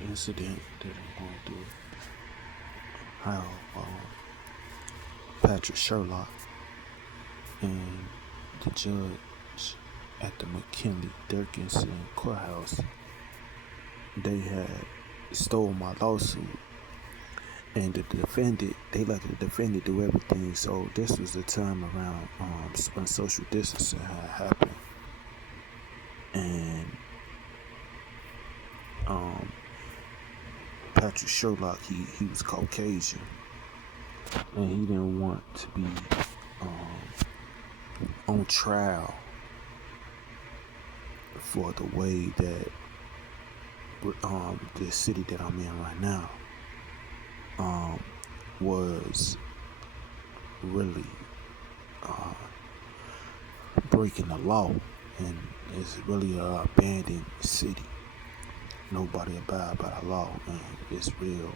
incident that I'm going through. How Patrick Sherlock and the judge at the McKinley Dickinson courthouse, they had stole my lawsuit, and the defendant, they let the defendant do everything. So this was the time around when social distancing had happened, and um, Patrick Sherlock, he was Caucasian, and he didn't want to be on trial for the way that the city that I'm in right now was really breaking the law, and it's really a abandoned city. Nobody abide by the law, and it's real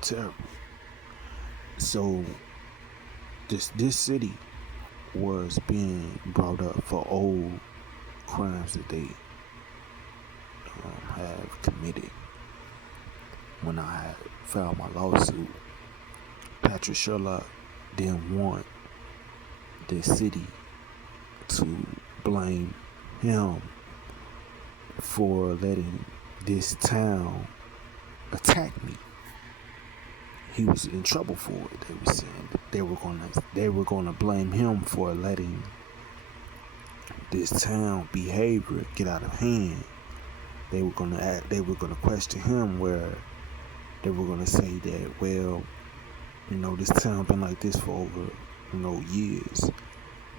terrible. So this city was being brought up for old crimes that they have committed. When I had filed my lawsuit, Patrick Sherlock didn't want the city to blame him for letting this town attack me. He was in trouble for it. They were saying they were gonna blame him for letting this town behavior get out of hand. They were gonna question him, where they were gonna say that, well, this town been like this for over, years.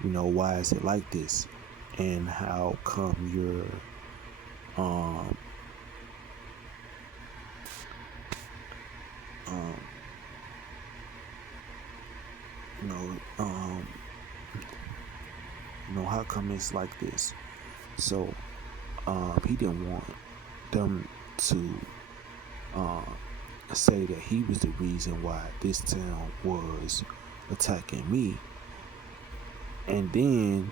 Why is it like this? And how come you're how come it's like this? So he didn't want them to say that he was the reason why this town was attacking me. And then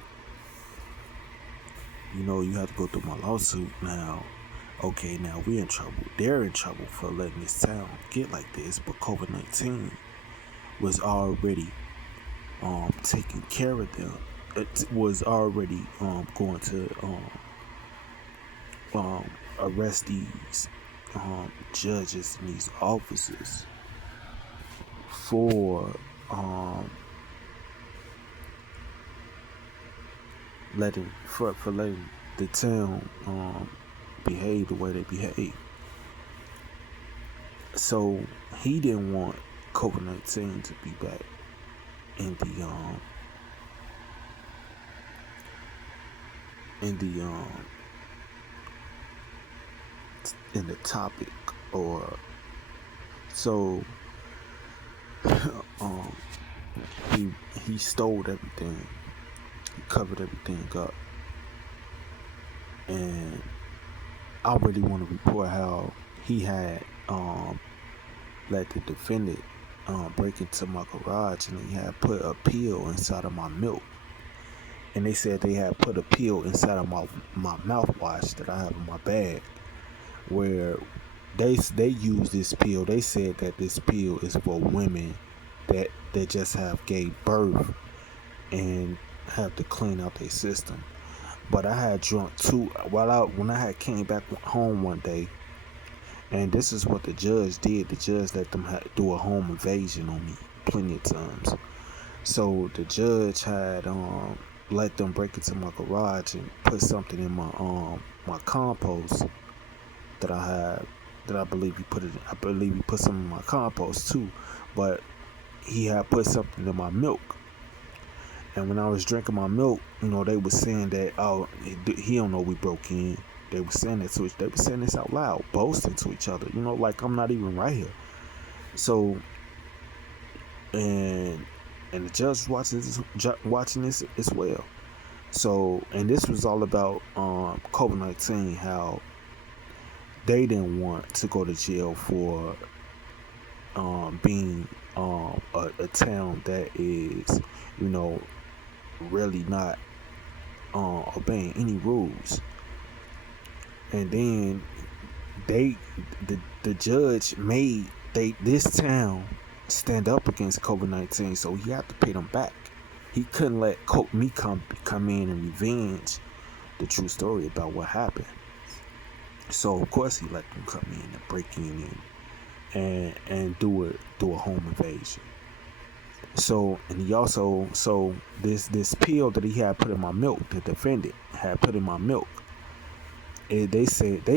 you have to go through my lawsuit now. Okay, now we're in trouble. They're in trouble for letting this town get like this, but COVID-19 was already taking care of them. It was already going to arrest these judges and these officers for letting the town behave the way they behave. So he didn't want COVID-19 to be back in the topic, or so he stole everything. He covered everything up. And I really want to report how he had let the defendant break into my garage, and he had put a pill inside of my milk. And they said they had put a pill inside of my mouthwash that I have in my bag, where they use this pill. They said that this pill is for women that just have gave birth and have to clean out their system. But I had drunk two when I had came back home one day, and this is what the judge did. The judge let them do a home invasion on me plenty of times. So the judge had let them break into my garage and put something in my compost that I had. That I believe he put it. I believe he put some in my compost too, but he had put something in my milk. And when I was drinking my milk, they were saying that, oh, he don't know we broke in. They were saying that they were saying this out loud, boasting to each other, like I'm not even right here. So, and the judge watching this as well. So, and this was all about COVID-19, how they didn't want to go to jail for being a town that is, really not obeying any rules. And then they the judge made this town stand up against COVID-19, so he had to pay them back. He couldn't let me come in and revenge the true story about what happened. So of course he let them come in and break in and do a home invasion. So, and he also, this pill that he had put in my milk, the defendant had put in my milk, they said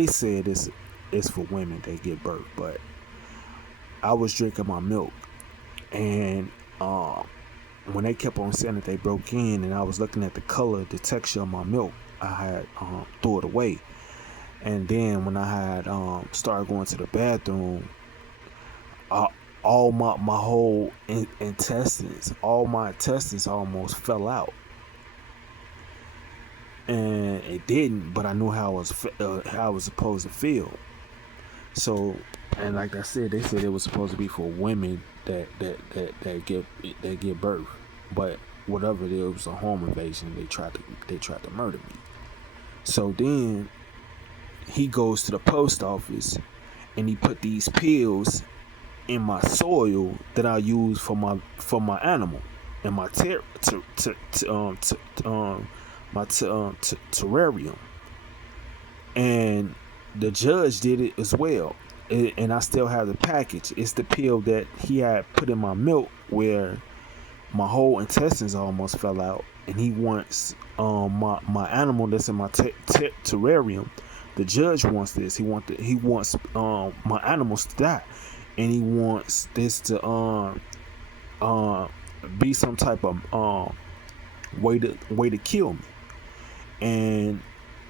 it's for women that give birth, but I was drinking my milk, and when they kept on saying that they broke in, and I was looking at the color, the texture of my milk, I had threw it away. And then when I had started going to the bathroom, all my whole intestines, all my intestines almost fell out. And it didn't, but I knew how I was supposed to feel. So, and like I said, they said it was supposed to be for women that give birth, but whatever it was a home invasion. They tried to murder me. So then he goes to the post office and he put these pills in my soil that I use for my animal and my terrarium, and the judge did it as well. And I still have the package. It's the pill that he had put in my milk where my whole intestines almost fell out, and he wants my animal that's in my terrarium. The judge wants this. He wants my animals to die, and he wants this to be some type of way to kill me. And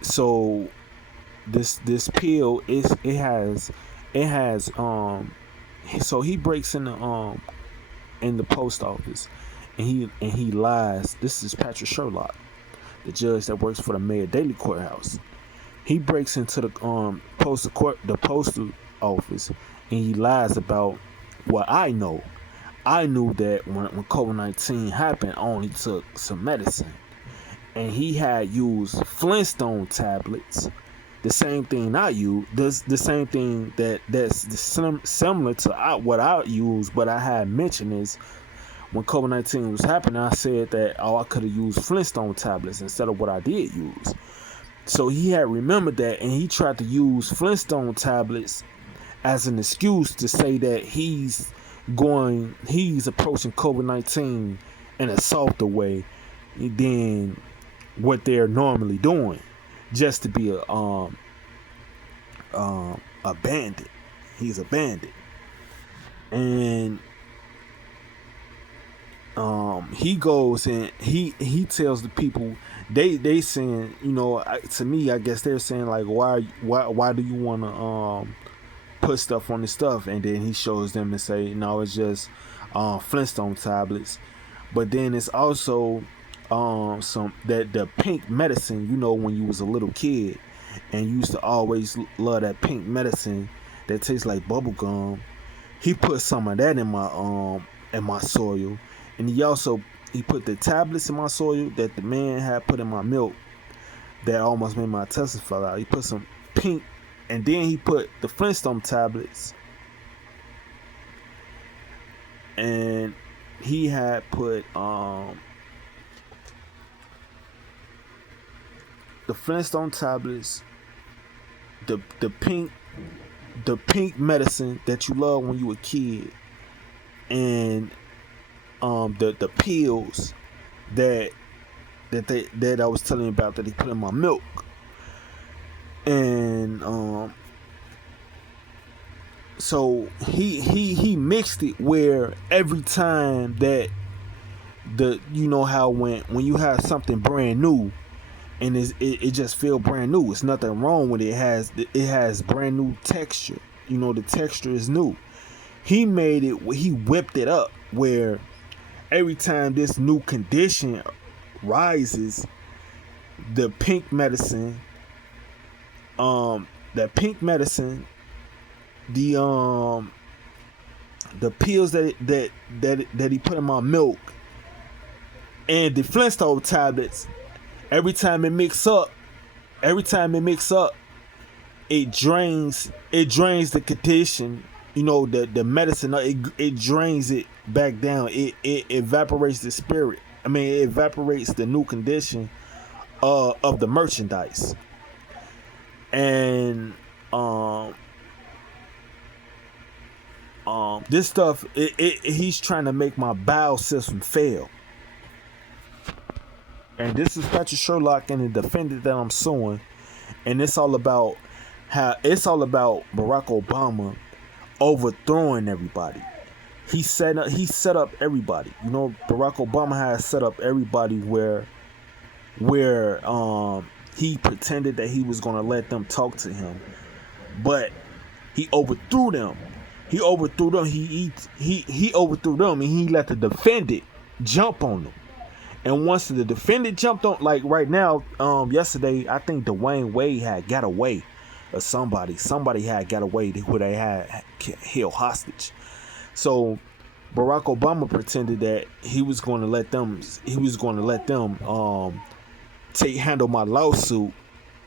so this pill it has so he breaks in the post office, and he lies. This is Patrick Sherlock, the judge that works for the mayor Dailey Courthouse. He breaks into the postal office, and he lies about what I know. I knew that when COVID-19 happened, I only took some medicine, and he had used Flintstone tablets, the same thing I use, the same thing that's similar to what I use, but I had mentioned is when COVID-19 was happening, I said that I could have used Flintstone tablets instead of what I did use. So he had remembered that, and he tried to use Flintstone tablets as an excuse to say that he's approaching COVID-19 in a softer way than what they're normally doing, just to be a bandit. He's a bandit. And he goes and he tells the people, they saying, to me, I guess they're saying like, why do you want to put stuff on this stuff? And then he shows them and say, no, it's just Flintstone tablets. But then it's also some the pink medicine, when you was a little kid and you used to always love that pink medicine that tastes like bubble gum. He put some of that in my soil, and he put the tablets in my soil that the man had put in my milk that almost made my intestines fall out. He put some pink, and then he put the Flintstone tablets, and he had put the Flintstone tablets, the pink medicine that you love when you were a kid, and the pills that I was telling you about that he put in my milk. And so he mixed it where every time that how when you have something brand new and it just feel brand new, it's nothing wrong with it. It has brand new texture. The texture is new. He whipped it up where every time this new condition rises, the pink medicine, the pills that he put in my milk, and the Flintstone tablets, every time it mix up, it drains the condition, the medicine. It drains it back down. It evaporates the spirit. I mean, it evaporates the new condition of the merchandise. And this stuff, he's trying to make my bowel system fail. And this is Patrick Sherlock and the defendant that I'm suing. And it's all about Barack Obama overthrowing everybody. He set up everybody. Barack Obama has set up everybody where he pretended that he was gonna let them talk to him, but he overthrew them. He overthrew them. He overthrew them, and he let the defendant jump on them. And once the defendant jumped on, like right now, yesterday, I think Dwayne Wade had got away, or somebody had got away who they had held hostage. So Barack Obama pretended that he was going to let them handle my lawsuit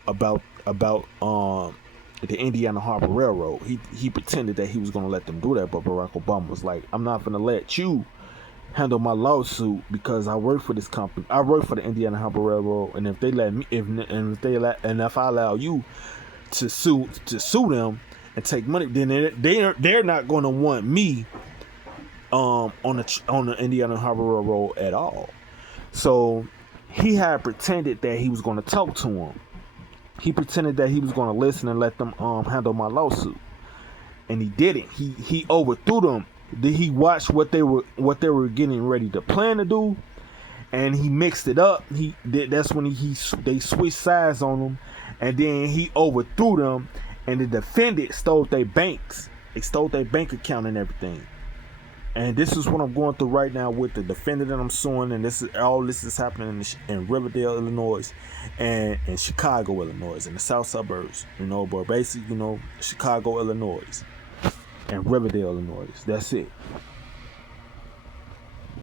about the Indiana Harbor Railroad. He pretended that he was going to let them do that, but Barack Obama was like, I'm not going to let you handle my lawsuit because I work for this company. I work for the Indiana Harbor Railroad, and if I allow you to sue them and take money, then they're not going to want me on the Indiana Harbor Railroad at all. So he had pretended that he was going to talk to him. He pretended that he was going to listen and let them handle my lawsuit, and he didn't. He overthrew them. He watched what they were getting ready to plan to do, and he mixed it up. That's when they switched sides on him, and then he overthrew them. And the defendant stole their banks. They stole their bank account and everything. And this is what I'm going through right now with the defendant that I'm suing. And this is happening in Riverdale, Illinois, and in Chicago, Illinois, in the south suburbs. But basically, Chicago, Illinois, and Riverdale, Illinois. That's it.